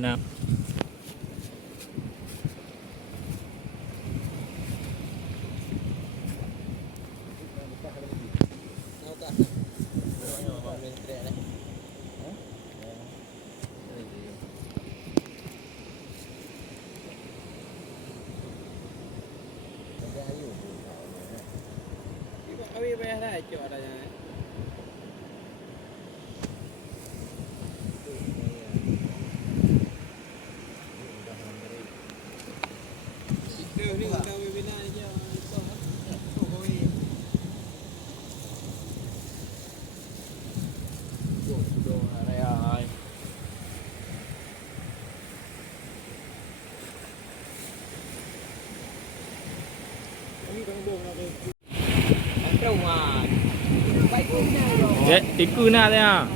benar. Kami bayar dah cok adanya. Itu ni dah webinar je. Tiku nak dia.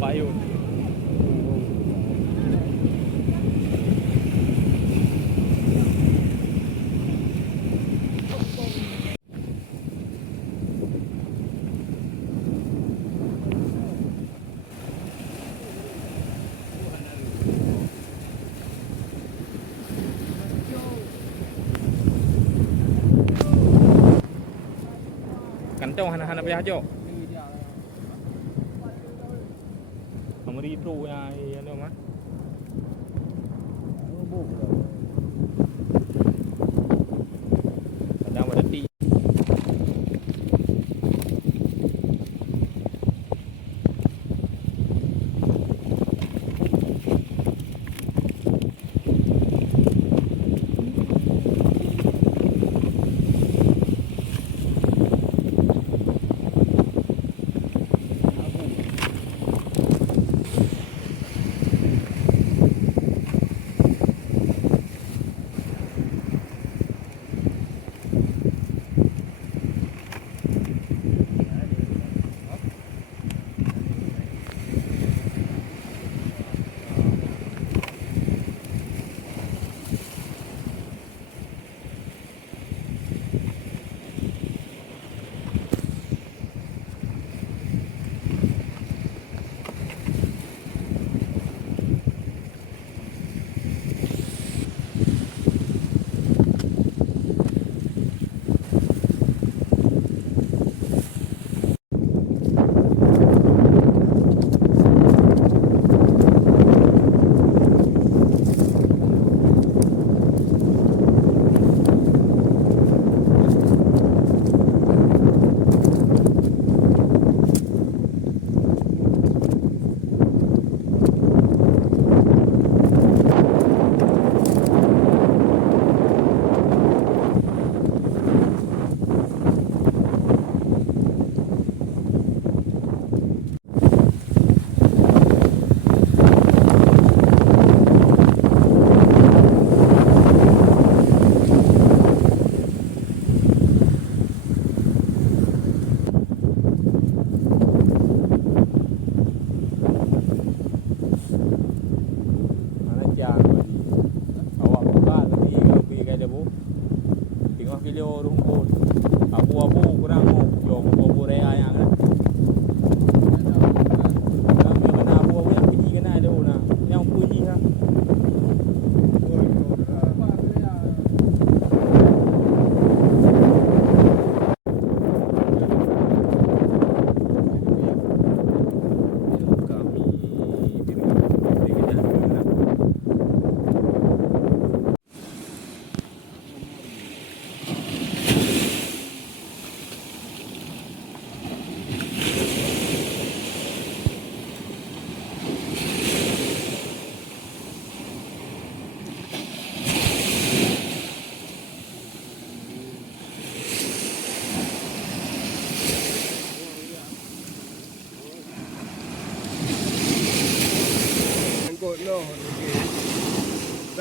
Payung. Kancau hana-hana payah jo. Amri pro ya ano mah. Kadang ada ti.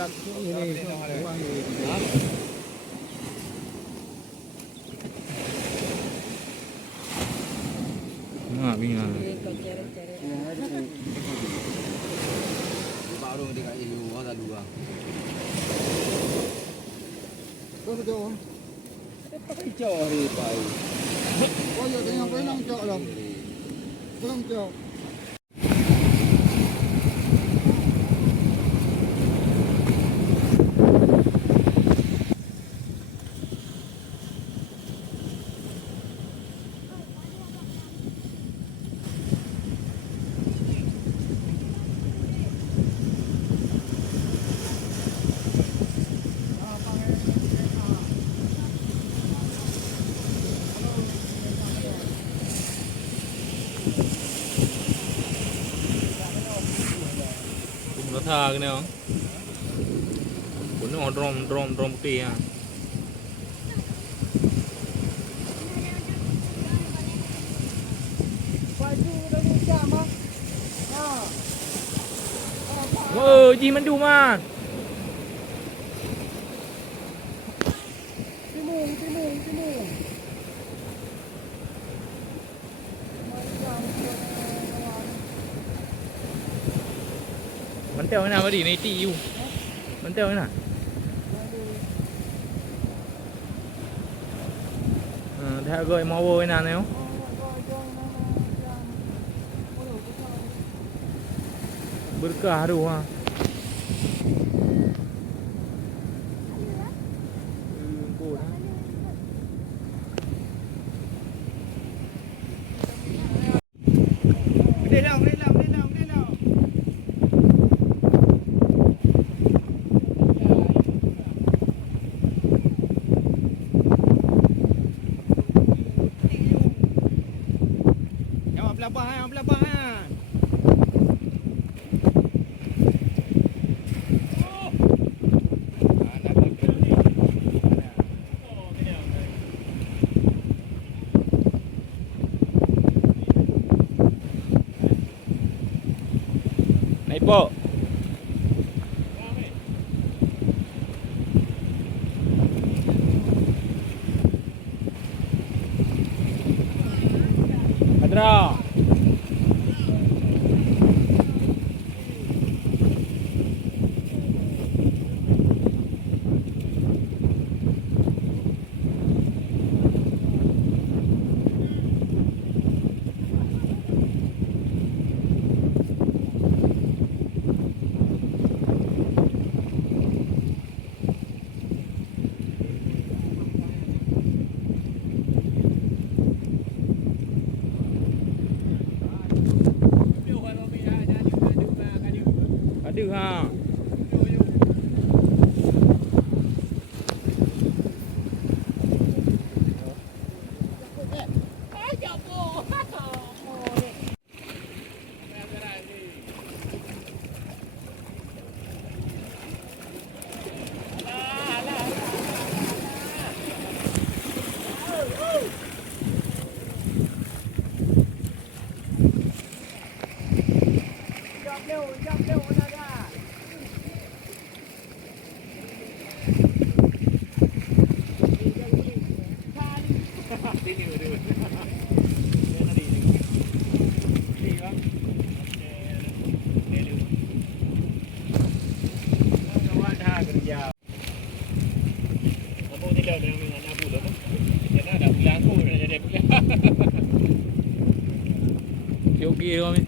ini uang ini. Binga. Baru dekat itu ada dua. Kau tu. Pakai cari pai. Kau yo tengok pelang cok lah. Pelang cok. Nó thà cái này không? Cuốn nó drum kia à? Gì mình đủ mà. Timung. Bắn teo thế nào mà đi này tị yêu. Bắn teo thế nào? Theo gợi mau vô thế nào này không? Berkah ha. Đi đâu. Lapangan. Này po. Adra. Được ha. Yogi kami.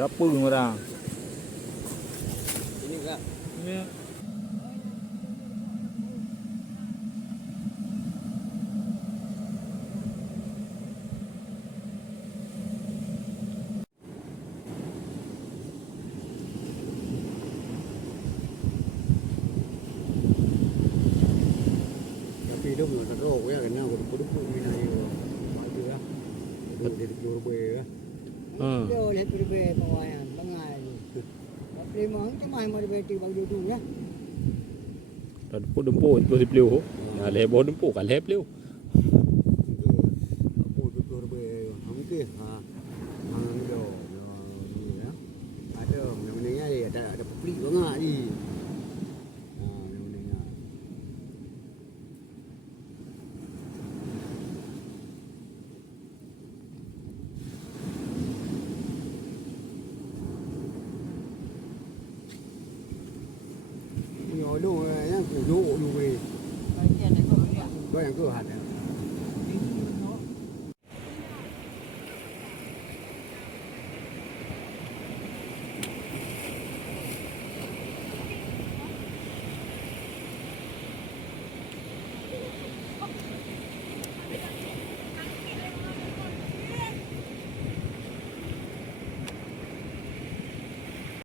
dapur orang. Ini enggak. Ya. Tapi itu belum teruk ya, kena kudu-kudu minai. Maju ya. Di Turbe ya. Dia oleh Turbe pawayan, bangai. Tapi mau tu mai mau beti bagi tu ya. Dapur dempur itu si beliau. Ya lebar dempur kan lep beliau. Aku tu Turbe, mungkin ha. Hang do. Ni ya. Ada namanya dia ada peplik banget ni. Nhỏ đồ nhá, củ dụ đủ về. Có những cửa hạt này.